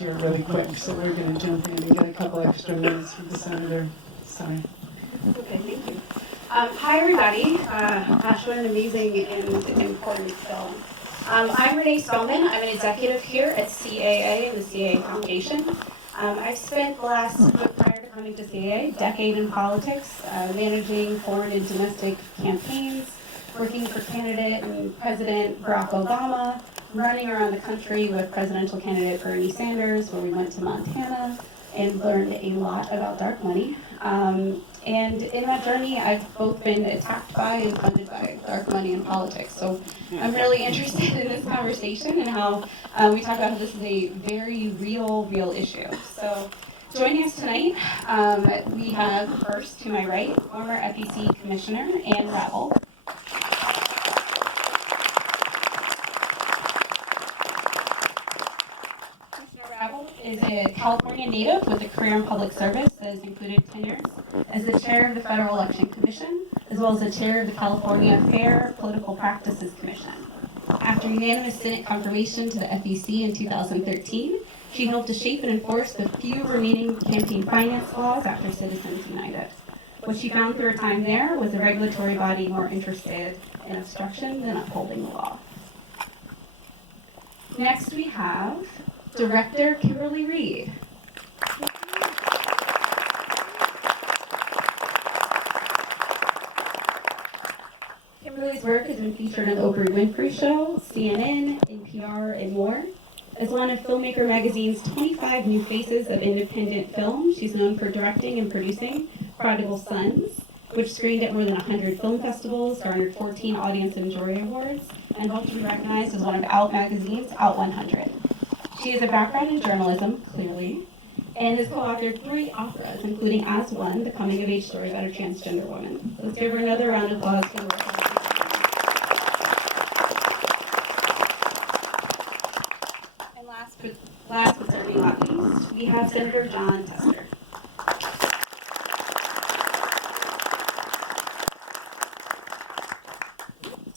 chair really quick, so we're going to jump in and get a couple extra minutes for the senator. Sorry. Okay, thank you. Hi, everybody. Gosh, what an amazing and important film. I'm Renee Spellman. I'm an executive here at CAA and the CAA Foundation. I've spent the last, prior to coming to CAA, decade in politics, managing foreign and domestic campaigns, working for candidate and President Barack Obama, running around the country with presidential candidate Bernie Sanders, where we went to Montana and learned a lot about dark money. And in that journey, I've both been attacked by and funded by dark money in politics. So I'm really interested in this conversation and how we talk about how this is a very real issue. So joining us tonight, we have first to my right, former FCC Commissioner Ann Ravel. Is a California native with a career in public service that has included tenures as the chair of the Federal Election Commission, as well as the chair of the California Fair Political Practices Commission. After unanimous Senate confirmation to the FEC in 2013, she helped to shape and enforce the few remaining campaign finance laws after Citizens United. What she found through her time there was a regulatory body more interested in obstruction than upholding the law. Next we have Director Kimberly Reed. Kimberly's work has been featured on Oprah Winfrey Show, CNN, NPR, and more. As one of Filmmaker Magazine's 25 New Faces of Independent Film, she's known for directing and producing Prodigal Sons, which screened at more than 100 film festivals, garnered 14 Audience and Jury Awards, and helped to be recognized as one of Out Magazine's Out 100. She has a background in journalism, clearly, and has co-authored 3 operas, including As One, the coming-of-age story about a transgender woman. Let's give her another round of applause for her work. And last but certainly not least, we have Senator Jon Tester.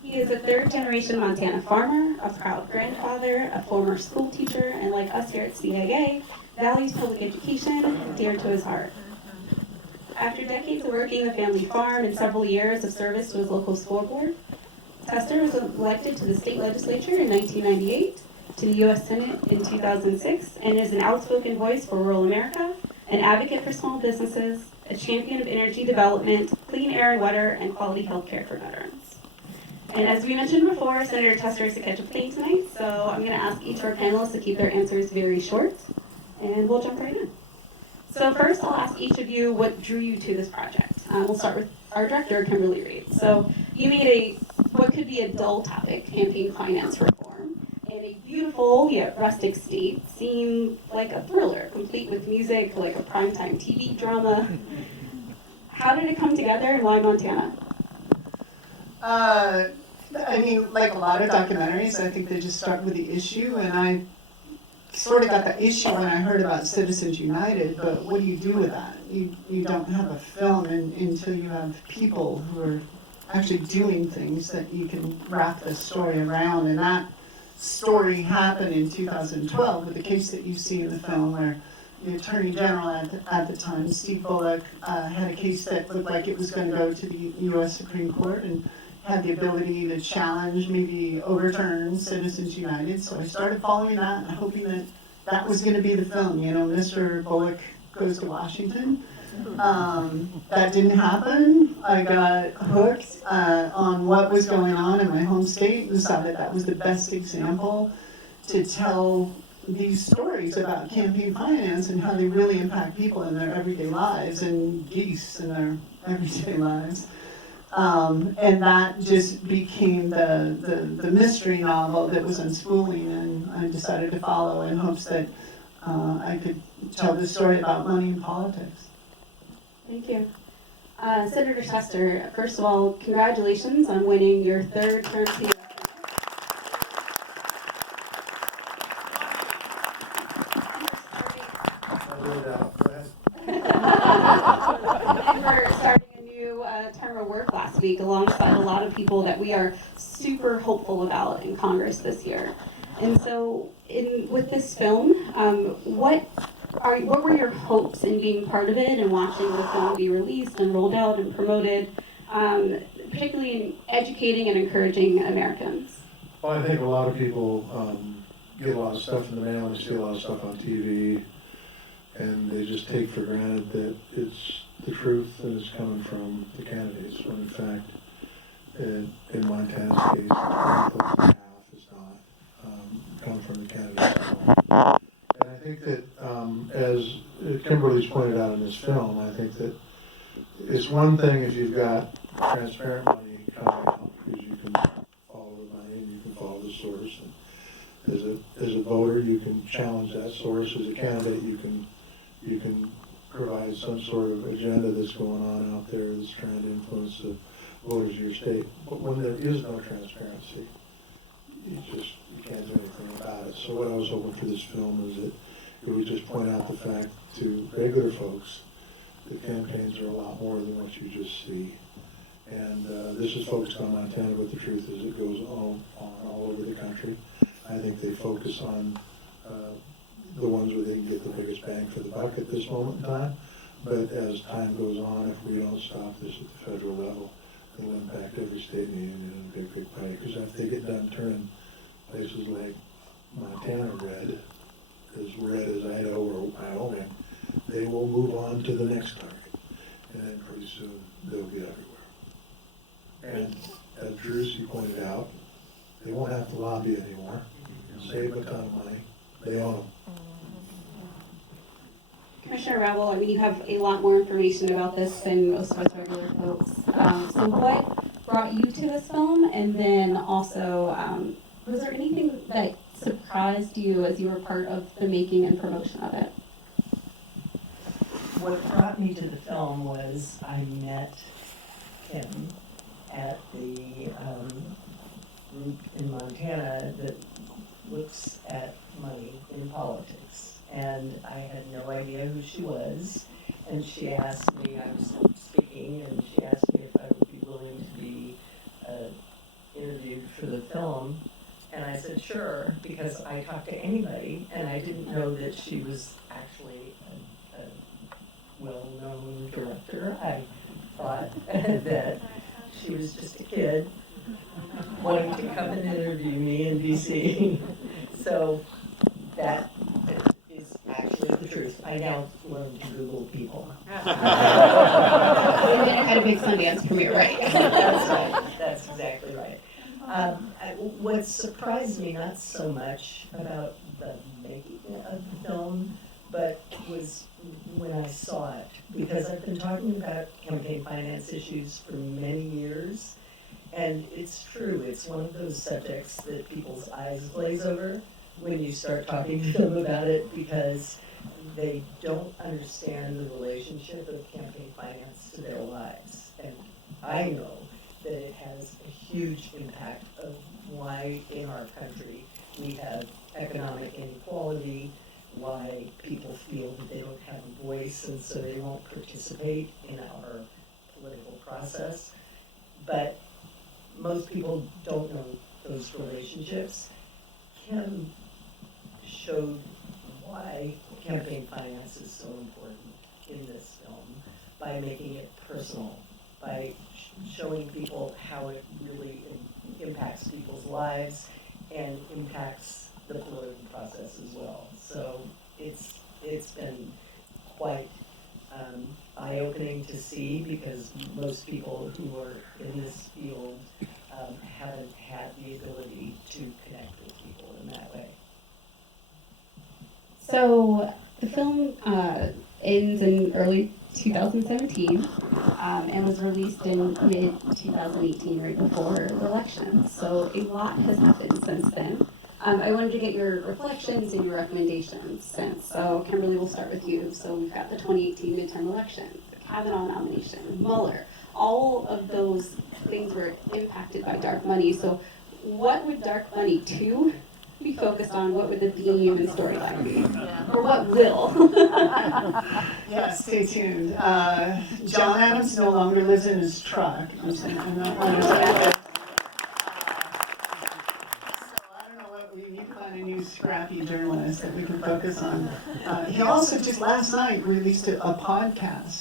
He is a third-generation Montana farmer, a proud grandfather, a former school teacher, and like us here at CAA, values public education dear to his heart. After decades of working the family farm and several years of service to his local school board, Tester was elected to the state legislature in 1998, to the U.S. Senate in 2006, and is an outspoken voice for rural America, an advocate for small businesses, a champion of energy development, clean air and water, and quality health care for veterans. And as we mentioned before, Senator Tester is to catch a plane tonight, so I'm going to ask each of our panelists to keep their answers very short, and we'll jump right in. So first, I'll ask each of you what drew you to this project. We'll start with our director, Kimberly Reed. So you made what could be a dull topic, campaign finance reform, in a beautiful yet rustic state seem like a thriller, complete with music, like a primetime TV drama. How did it come together, and why Montana? I mean, like a lot of documentaries, I think they just start with the issue, and I sort of got the issue when I heard about Citizens United, but what do you do with that? You don't have a film until you have people who are actually doing things that you can wrap the story around, and that story happened in 2012 with the case that you see in the film where the Attorney General at the time, Steve Bullock, had a case that looked like it was going to go to the U.S. Supreme Court and had the ability to challenge, maybe overturn Citizens United. So I started following that and hoping that that was going to be the film. You know, Mr. Bullock goes to Washington. That didn't happen. I got hooked on what was going on in my home state and saw that that was the best example to tell these stories about campaign finance and how they really impact people in their everyday lives and geese in their everyday lives. And that just became the mystery novel that was unspooling, and I decided to follow in hopes that I could tell the story about money and politics. Thank you. Senator Tester, first of all, congratulations on winning your 3rd term to the U.S. And for starting a new term of work last week alongside a lot of people that we are super hopeful about in Congress this year. And so with this film, what were your hopes in being part of it and watching the film be released and rolled out and promoted, particularly in educating and encouraging Americans? Well, I think a lot of people get a lot of stuff in the mail, and they see a lot of stuff on TV, and they just take for granted that it's the truth and it's coming from the candidates, when in fact, in Montana's case, close to half is not coming from the candidates at all. And I think that, as Kimberly's pointed out in this film, I think that it's one thing if you've got transparent money coming out, because you can follow the money and you can follow the source. And as a voter, you can challenge that source. As a candidate, you can provide some sort of agenda that's going on out there that's trying to influence the voters of your state. But when there is no transparency, you can't do anything about it. So what I was hoping for this film is that it would just point out the fact to regular folks that campaigns are a lot more than what you just see. And this is focused on Montana, but the truth is it goes on all over the country. I think they focus on the ones where they can get the biggest bang for the buck at this moment in time. But as time goes on, if we don't stop this at the federal level, it'll impact every state in the union in a big, big way. Because if they get done turning places like Montana red as Idaho or Wyoming, they will move on to the next target. And then pretty soon they'll get everywhere. And as Drusy pointed out, they won't have to lobby anymore. Save a ton of money. They own them. Commissioner Ravel, I mean, you have a lot more information about this than most of us regular folks. So what brought you to this film? And then also, was there anything that surprised you as you were part of the making and promotion of it? What brought me to the film was I met Kim at the group in Montana that looks at money in politics. And I had no idea who she was. And she asked me, I was speaking, and she asked me if I would be willing to be interviewed for the film. And I said, sure, because I talk to anybody, and I didn't know that she was actually a well-known director. I thought that she was just a kid wanting to come and interview me in DC. So that is actually the truth. I now learned to Google people. And then it had a big Sundance premiere, right? That's right. That's exactly right. What surprised me not so much about the making of the film, but was when I saw it, because I've been talking about campaign finance issues for many years, and it's true, it's one of those subjects that people's eyes glaze over when you start talking to them about it, because they don't understand the relationship of campaign finance to their lives. And I know that it has a huge impact of why in our country we have economic inequality, why people feel that they don't have a voice and so they won't participate in our political process. But most people don't know those relationships. Kim showed why campaign finance is so important in this film by making it personal, by showing people how it really impacts people's lives and impacts the political process as well. So it's been quite eye-opening to see, because most people who are in this field haven't had the ability to connect with people in that way. So the film ends in early 2017 and was released in mid-2018, right before the election. So a lot has happened since then. I wanted to get your reflections and your recommendations since. So Kimberly, we'll start with you. So we've got the 2018 midterm elections, the Kavanaugh nomination, Mueller. All of those things were impacted by dark money. So what would dark money 2 be focused on? What would the theme and storyline be? Or what will? Yeah, stay tuned. John Adams no longer lives in his truck. I'm not understanding. So I don't know what we need to find a new scrappy journalist that we can focus on. He also just last night released a podcast